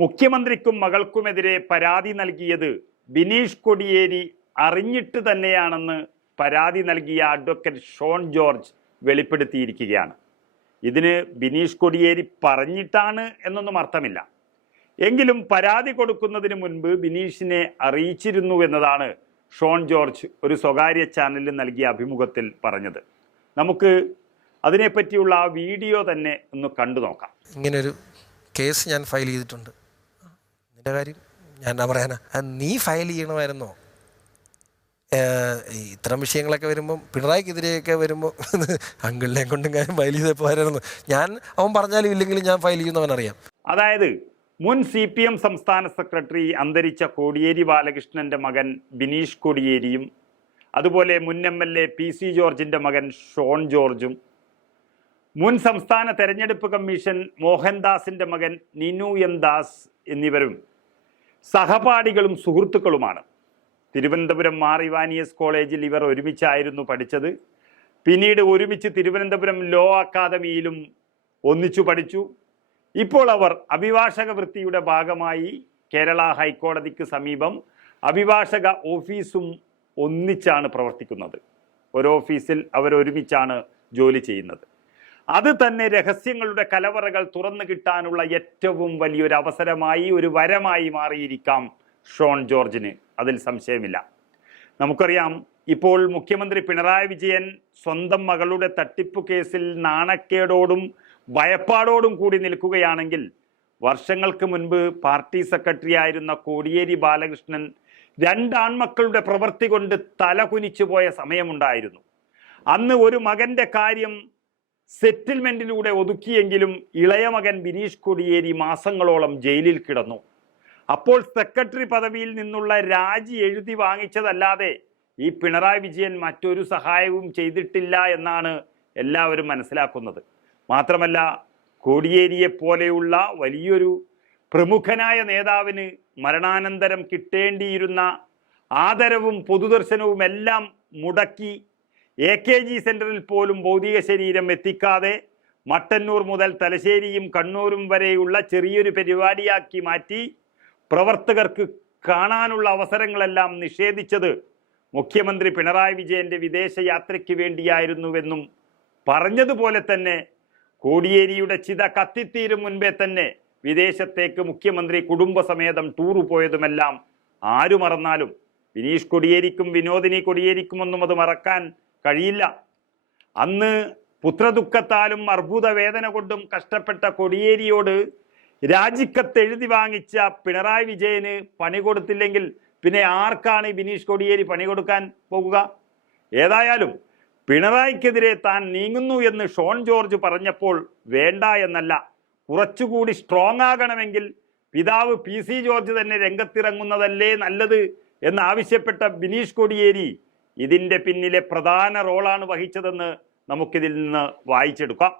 മുഖ്യമന്ത്രിക്കും മകൾക്കുമെതിരെ പരാതി നൽകിയത് ബിനീഷ് കൊടിയേരി അറിഞ്ഞിട്ട് തന്നെയാണെന്ന് പരാതി നൽകിയ അഡ്വക്കേറ്റ് ഷോൺ ജോർജ് വെളിപ്പെടുത്തിയിരിക്കുകയാണ്. ഇതിന് ബിനീഷ് കൊടിയേരി പറഞ്ഞിട്ടാണ് എന്നൊന്നും അർത്ഥമില്ല. എങ്കിലും പരാതി കൊടുക്കുന്നതിന് മുൻപ് ബിനീഷിനെ അറിയിച്ചിരുന്നു എന്നതാണ് ഷോൺ ജോർജ് ഒരു സ്വകാര്യ ചാനലിൽ നൽകിയ അഭിമുഖത്തിൽ പറഞ്ഞത്. നമുക്ക് അതിനെപ്പറ്റിയുള്ള ആ വീഡിയോ തന്നെ ഒന്ന് കണ്ടു നോക്കാം. ഇങ്ങനൊരു കേസ് ഞാൻ ഫയൽ ചെയ്തിട്ടുണ്ട്. നിന്റെ കാര്യം ഞാൻ എന്താ പറയാനാ, നീ ഫയൽ ചെയ്യണമായിരുന്നോ? ഇത്തരം വിഷയങ്ങളൊക്കെ വരുമ്പം പിണറായിക്കെതിരെയൊക്കെ വരുമ്പോൾ അങ്കിളിനെ കൊണ്ടും കാര്യം ഫയൽ ചെയ്തപ്പോൾ ആയിരുന്നു ഞാൻ. അവൻ പറഞ്ഞാലും ഇല്ലെങ്കിലും ഞാൻ ഫയൽ ചെയ്യുന്നവനറിയാം. അതായത് മുൻ CPM സംസ്ഥാന സെക്രട്ടറി അന്തരിച്ച കോടിയേരി ബാലകൃഷ്ണന്റെ മകൻ ബിനീഷ് കൊടിയേരിയും അതുപോലെ മുൻ MLA PC ജോർജിന്റെ മകൻ ഷോൺ ജോർജും മുൻ സംസ്ഥാന തെരഞ്ഞെടുപ്പ് കമ്മീഷൻ മോഹൻദാസിന്റെ മകൻ നിനു M ദാസ് എന്നിവരും സഹപാഠികളും സുഹൃത്തുക്കളുമാണ്. തിരുവനന്തപുരം മാർ ഇവാനിയസ് കോളേജിൽ ഇവർ ഒരുമിച്ചായിരുന്നു പഠിച്ചത്. പിന്നീട് ഒരുമിച്ച് തിരുവനന്തപുരം ലോ അക്കാദമിയിലും ഒന്നിച്ചു പഠിച്ചു. ഇപ്പോൾ അവർ അഭിഭാഷക വൃത്തിയുടെ ഭാഗമായി കേരള ഹൈക്കോടതിക്ക് സമീപം അഭിഭാഷക ഓഫീസും ഒന്നിച്ചാണ് പ്രവർത്തിക്കുന്നത്. ഒരു ഓഫീസിൽ അവരൊരുമിച്ചാണ് ജോലി ചെയ്യുന്നത്. അത് തന്നെ രഹസ്യങ്ങളുടെ കലവറകൾ തുറന്നു കിട്ടാനുള്ള ഏറ്റവും വലിയൊരു അവസരമായി, ഒരു വരമായി മാറിയിരിക്കാം ഷോൺ ജോർജിന്. അതിൽ സംശയമില്ല. നമുക്കറിയാം, ഇപ്പോൾ മുഖ്യമന്ത്രി പിണറായി വിജയൻ സ്വന്തം മകളുടെ തട്ടിപ്പ് കേസിൽ നാണക്കേടോടും ഭയപ്പാടോടും കൂടി നിൽക്കുകയാണെങ്കിൽ വർഷങ്ങൾക്ക് മുൻപ് പാർട്ടി സെക്രട്ടറി ആയിരുന്ന കോടിയേരി ബാലകൃഷ്ണൻ രണ്ടാൺമക്കളുടെ പ്രവൃത്തി കൊണ്ട് തല കുനിച്ചു പോയ സമയമുണ്ടായിരുന്നു. അന്ന് ഒരു മകന്റെ കാര്യം സെറ്റിൽമെന്റിലൂടെ ഒതുക്കിയെങ്കിലും ഇളയ മകൻ ബിനീഷ് കൊടിയേരി മാസങ്ങളോളം ജയിലിൽ കിടന്നു. അപ്പോൾ സെക്രട്ടറി പദവിയിൽ നിന്നുള്ള രാജി എഴുതി വാങ്ങിച്ചതല്ലാതെ ഈ പിണറായി വിജയൻ മറ്റൊരു സഹായവും ചെയ്തിട്ടില്ല എന്നാണ് എല്ലാവരും മനസ്സിലാക്കുന്നത്. മാത്രമല്ല, കോടിയേരിയെ പോലെയുള്ള വലിയൊരു പ്രമുഖനായ നേതാവിന് മരണാനന്തരം കിട്ടേണ്ടിയിരുന്ന ആദരവും പൊതുദർശനവും എല്ലാം മുടക്കി AKG സെന്ററിൽ പോലും ഭൗതിക ശരീരം എത്തിക്കാതെ മട്ടന്നൂർ മുതൽ തലശ്ശേരിയും കണ്ണൂരും വരെയുള്ള ചെറിയൊരു പരിപാടിയാക്കി മാറ്റി പ്രവർത്തകർക്ക് കാണാനുള്ള അവസരങ്ങളെല്ലാം നിഷേധിച്ചത് മുഖ്യമന്ത്രി പിണറായി വിജയന്റെ വിദേശയാത്രയ്ക്ക് വേണ്ടിയായിരുന്നുവെന്നും പറഞ്ഞതുപോലെ തന്നെ കോടിയേരിയുടെ ചിത കത്തിത്തീരും മുൻപേ തന്നെ വിദേശത്തേക്ക് മുഖ്യമന്ത്രി കുടുംബസമേതം ടൂറ് പോയതുമെല്ലാം ആരു മറന്നാലും ബിനീഷ് കൊടിയേരിക്കും വിനോദിനി കൊടിയേരിക്കും ഒന്നും അത് മറക്കാൻ കഴിയില്ല. അന്ന് പുത്രദുഃഖത്താലും അർബുദ വേദന കൊണ്ടും കഷ്ടപ്പെട്ട കൊടിയേരിയോട് രാജിക്കത്ത് എഴുതി വാങ്ങിച്ച പിണറായി വിജയന് പണി കൊടുത്തില്ലെങ്കിൽ പിന്നെ ആർക്കാണ് ബിനീഷ് കൊടിയേരി പണി കൊടുക്കാൻ പോകുക? ഏതായാലും പിണറായിക്കെതിരെ താൻ നീങ്ങുന്നു എന്ന് ഷോൺ ജോർജ് പറഞ്ഞപ്പോൾ വേണ്ട എന്നല്ല, കുറച്ചുകൂടി സ്ട്രോങ് ആകണമെങ്കിൽ പിതാവ് PC ജോർജ് തന്നെ രംഗത്തിറങ്ങുന്നതല്ലേ നല്ലത് എന്നാവശ്യപ്പെട്ട ബിനീഷ് കൊടിയേരി ഇതിൻ്റെ പിന്നിലെ പ്രധാന റോളാണ് വഹിച്ചതെന്ന് നമുക്കിതിൽ നിന്ന് വായിച്ചെടുക്കാം.